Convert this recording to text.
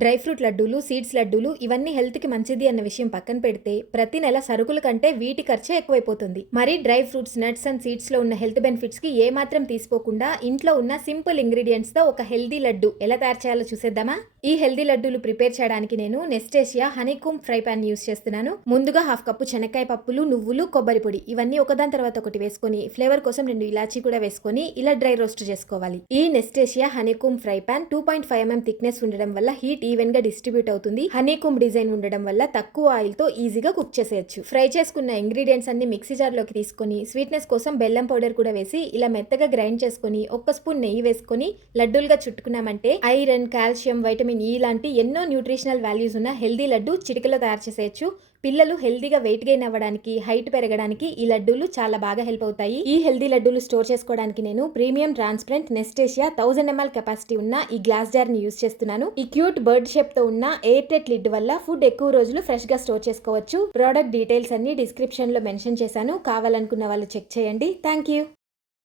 Dry fruit లడ్డూలు, seeds లడ్డూలు ఇవన్నీ హెల్త్‌కి మంచిది అన్న విషయం పక్కన పెడితే, ప్రతి నెల సరుకుల కంటే వీటి ఖర్చే ఎక్కువైపోతుంది. మరి డ్రై ఫ్రూట్స్, నట్స్ అండ్ సీడ్స్‌లో ఉన్న హెల్త్ బెనిఫిట్స్‌కి ఏమాత్రం తీసిపోకుండా ఇంట్లో ఉన్న సింపుల్ ఇంగ్రీడియెంట్స్‌తో ఒక హెల్తీ లడ్డు ఎలా తయారు చేయాలో చూసేద్దామా? ఈ హెల్తీ లడ్డూలు ప్రిపేర్ చేయడానికి నేను నెస్టేషియా హనీకోంబ్ ఫ్రై పాన్ యూస్ చేస్తున్నాను. ముందుగా 1/2 కప్పు శనక్కాయ పప్పులు, నువ్వులు, కొబ్బరి పొడి ఇవన్నీ ఒకదాని తర్వాత ఒకటి వేసుకొని, ఫ్లేవర్ కోసం 2 ఇలాచీ కూడా వేసుకొని ఇలా డ్రై రోస్ట్ చేసుకోవాలి. ఈ నెస్టేషియా హనీకోంబ్ ఫ్రై పాన్ 2.5 mm థిక్నెస్ ఉండడం వల్ల హీట్ ఈవెన్ గా డిస్ట్రిబ్యూట్ అవుతుంది. హనీకోంబ్ డిజైన్ ఉండడం వల్ల తక్కువ ఆయిల్ తో ఈజీగా కుక్ చేసేయచ్చు. ఫ్రై చేసుకున్న ఇంగ్రీడియంట్స్ అన్ని మిక్సీ జార్ లోకి తీసుకొని స్వీట్నెస్ కోసం బెల్లం పౌడర్ కూడా వేసి ఇలా మెత్తగా గ్రైండ్ చేసుకొని 1 స్పూన్ నెయ్యి వేసుకొని లడ్డూలుగా చుట్టుకున్నామంటే ఐరన్, కాల్షియం, వైటమిన్ ఈ లాంటి ఎన్నో న్యూట్రిషనల్ వాల్యూస్ ఉన్న హెల్దీ లడ్డు చిటికలో తయారు చేసేయచ్చు. పిల్లలు హెల్దీగా వెయిట్ గెయిన్ అవ్వడానికి, హైట్ పెరగడానికి ఈ లడ్డూలు చాలా బాగా హెల్ప్ అవుతాయి. ఈ హెల్దీ లడ్డూలు స్టోర్ చేసుకోవడానికి నేను ప్రీమియం ట్రాన్స్పరెంట్ నెస్టేషియా 1000 ml కెపాసిటీ ఉన్న ఈ గ్లాస్ జార్ ని యూస్ చేస్తున్నాను. ఈ క్యూట్ బర్డ్ షేప్ తో ఉన్న ఎయిర్ టైట్ లిడ్ వల్ల ఫుడ్ ఎక్కువ రోజులు ఫ్రెష్ గా స్టోర్ చేసుకోవచ్చు. ప్రోడక్ట్ డీటెయిల్స్ అన్ని డిస్క్రిప్షన్ లో మెన్షన్ చేశాను. కావాలనుకున్న వాళ్ళు చెక్ చేయండి. Thank you.